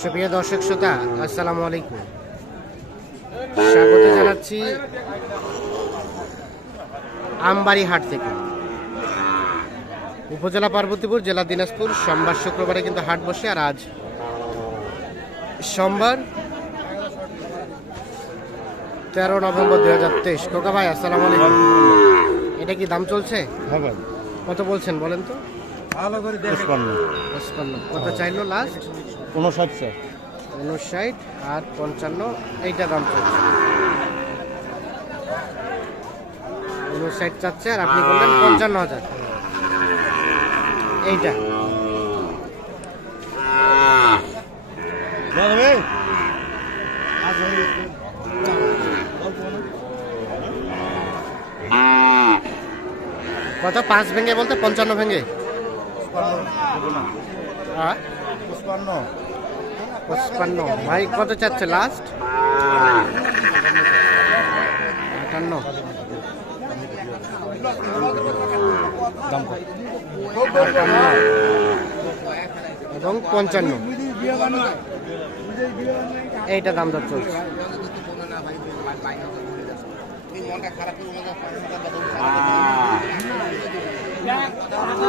সুপ্রিয় দর্শক শ্রোতা আসসালামু আলাইকুম। স্বাগত জানাচ্ছি আমবাড়ি হাট থেকে। উপজেলা পার্বতীপুর জেলা দিনাজপুর সোমবার শুক্রবারে কিন্তু হাট বসে আর আজ সোমবার তেরো নভেম্বর দুই হাজার তেইশ। কোকা ভাই আসসালামু আলাইকুম। এটা কি দাম চলছে? হ্যাঁ কত বলছেন বলেন তো? পঁচপান্ন। পঁচপান্ন। কত চাইলো লাস্ট উনষাট স্যার। উনষাট আর পঞ্চান্ন এইটা দাম চলছে উনষাট চাচ্ছে আর আপনি বললেন পঞ্চান্ন হাজার। এইটা। কত? পাঁচ ভেঙে বলতে পঞ্চান্ন ভেঙে? হ্যাঁ? পঁচপান্ন। পঁচপান্ন। ভাই কত চাচ্ছে লাস্ট আটান্ন। আটান্ন এবং পঞ্চান্ন। এইটা দাম দর চলছে।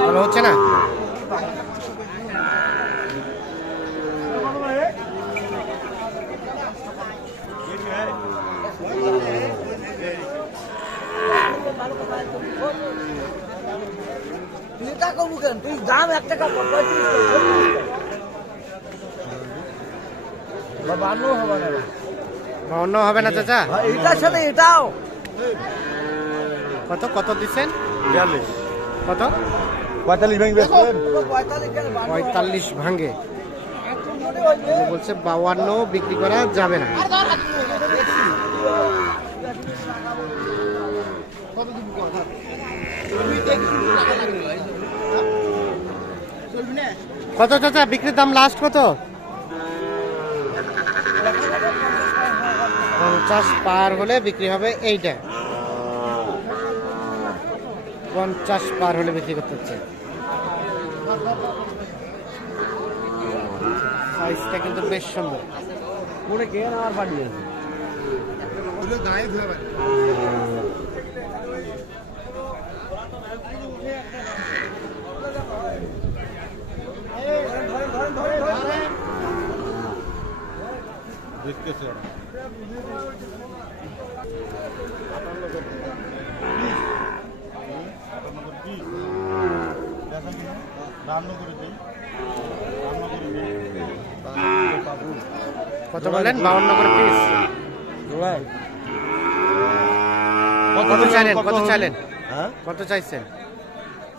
ভালো হচ্ছে না? তুই টাকা মুখেন তুই দাম এক টাকা পঁয়ত্রিশ হবে না। অন্য হবে না চাচা? এটার সাথে এটাও। কত কত দিচ্ছেন? বিয়াল্লিশ। কত? পঁয়তাল্লিশ বেসবেন পঁয়তাল্লিশ ভাঙ্গে বলছে বাউান্ন বিক্রি করা যাবে না। কত চাচা বিক্রির দাম লাস্ট কত? পঞ্চাশ পার হলে বিক্রি হবে এইটা। পঞ্চাশ পার হলে বিক্রি করতে হচ্ছে। সাইজটা কিন্তু বেশ সুন্দর। মনে কে আমার বাড়ি আছে দেখতেছে রান্ন করে দিই। রান্ন করে দিই। কত বলেন? বাউন্ন করে পিস কত চাইলেন? কত চাইলেন? হ্যাঁ? কত চাইছেন?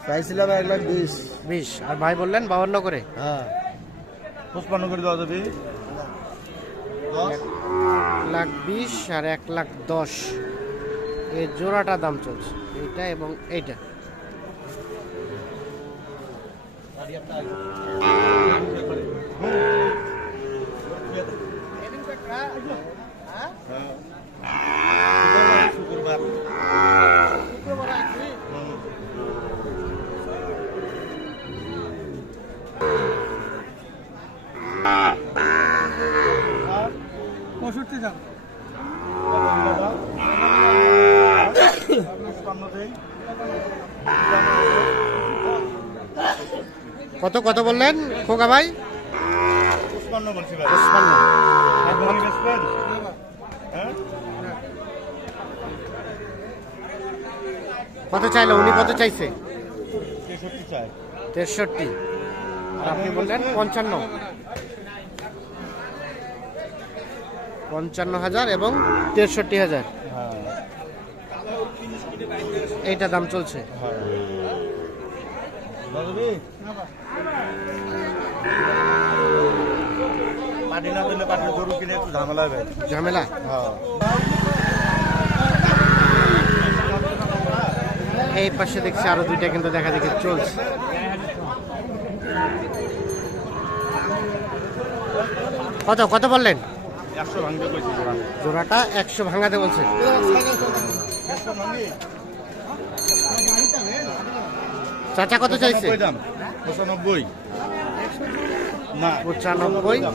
চাইছিলাম এক লাখ বিশ। বিশ। আর ভাই বললেন বাউন্ন করে। হ্যাঁ। পঁচপান্ন করে দেওয়া যাবে। এক লাখ বিশ আর এক লাখ দশ। এই জোড়াটা দাম চলছে। এইটা এবং এইটা। শুক্রবার পঁয়ষট্টি দাম কত কত বললেন খোকা ভাই? হ্যাঁ? কত চাইলো? উনি কত চাইছে? তেষট্টি তেষট্টি। আর আপনি বললেন পঞ্চান্ন। পঞ্চান্ন হাজার এবং তেষট্টি হাজার। এইটা দাম চলছে। ঝামেলা? এই পাশে দেখছি আরও দুইটা কিন্তু দেখা দেখি চলছে। কত কত বললেন? একশো ভাঙতে কইছি জোড়াটা। একশো ভাঙাতে বলছে। চাচা কত চাইছে? পঁচানব্বই না পঁচানব্বই। দাম।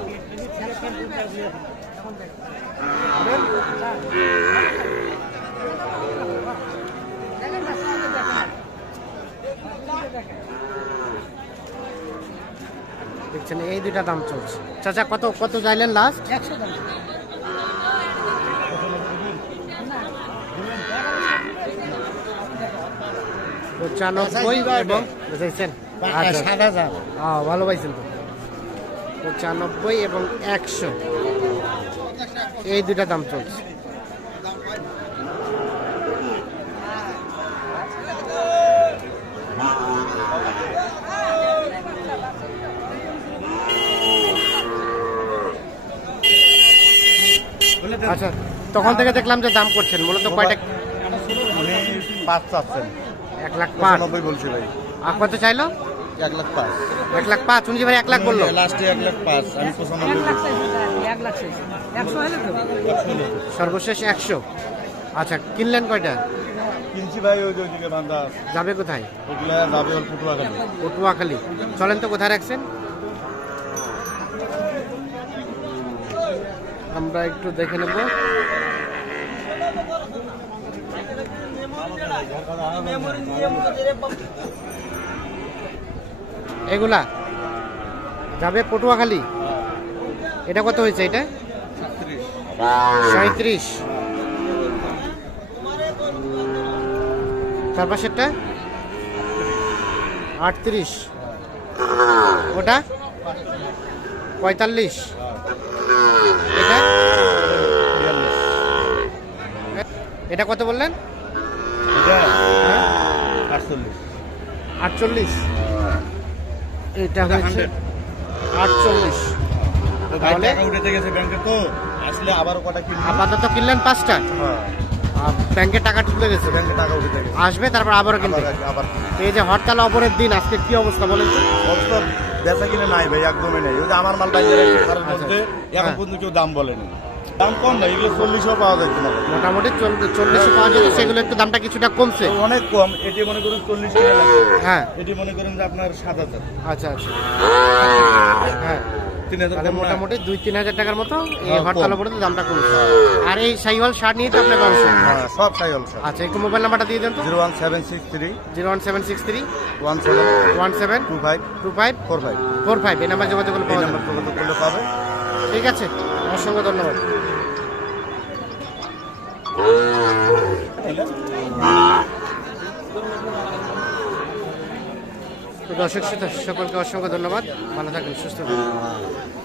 দেখছেন এই দুইটা দাম চলছে। চাচা কত কত চাইলেন লাস্ট পঁচানব্বই এবং বুঝাইছেন ভালো পাইছেন তো। পঁচানব্বই এবং একশো। এই দুটা দাম চলছে। আচ্ছা তখন থেকে দেখলাম যে দাম করছেন। মূলত কয়টা উনি পাঁচ চাচ্ছেন এক লাখ পাঁচ। পঁচানব্বই বলছি ভাই। আর কত চাইলো? এক লাখ পাঁচ। এক লাখ পাঁচ। উনি যে ভাই এক লাখ বলল। লাস্টে এক লাখ পাঁচ। আমি সর্বশেষ একশো। আচ্ছা কিনলেন কয়টা? কিনছি ভাই ওই যে ওইদিকে বান্ধা যাবে কোথায়? যাবে অল্প পটুয়াখালী। চলেন তো কোথায় রাখছেন? আমরা একটু দেখে নেব। এগুলা যাবে পটুয়াখালী? এটা কত হয়েছে এটা? সাঁত্রিশ তার পাশেরটা? আটত্রিশ। ওটা? পঁয়তাল্লিশ। এটা কত বললেন? আটচল্লিশ। আটচল্লিশ? এটা হয়েছে আটচল্লিশ। তাহলে? উঠেতে গেছে ব্যাংকে তো আসলে কটা আপাতত কিনলেন পাঁচটা? হ্যাঁ। ব্যাংকে টাকা ঢুকে গেছে? ব্যাংকে টাকা গেছে। আসবে তারপর আবারও কিনবে? আবার আবার এই যে হরতাল অপরের দিন আজকে কি অবস্থা বলেন তো? অবস্থা বেচা কিনে নাই ভাই একদমই নেই। আমার মাল বাইরে আচ্ছা, আচ্ছা। এখন হ্যাঁ। পর্যন্ত কেউ দাম বলেনি। দাম কম না এগুলো চল্লিশও পাওয়া মোটামুটি চল্লিশ পাওয়া যাবে সেগুলো একটু দামটা কিছুটা কমছে। অনেক কম এটি মনে করুন চল্লিশ হ্যাঁ। এটি মনে করেন যে আপনার সাত হাজার। আচ্ছা আচ্ছা। হ্যাঁ। তাহলে মোটামুটি দুই তিন হাজার টাকার মতো এই হ্যাঁ, হরতাল উপরে দামটা কমছে। আর এই সাইওয়াল শার্ট নিয়ে তো আপনার ব্যবসা। হ্যাঁ সব আচ্ছা একটু মোবাইল নাম্বারটা দিয়ে দেন তো। Zero one seven six three zero one seven six three one seven one seven two five two five four five. Four five. এই নাম্বার যোগাযোগ করলে এই পাওয়া যাবে। নাম্বার যোগাযোগ করলে পাবে। ঠিক আছে। অসংখ্য ধন্যবাদ। দর্শক সকলকে অসংখ্য ধন্যবাদ। ভালো থাকবেন সুস্থ থাকবেন।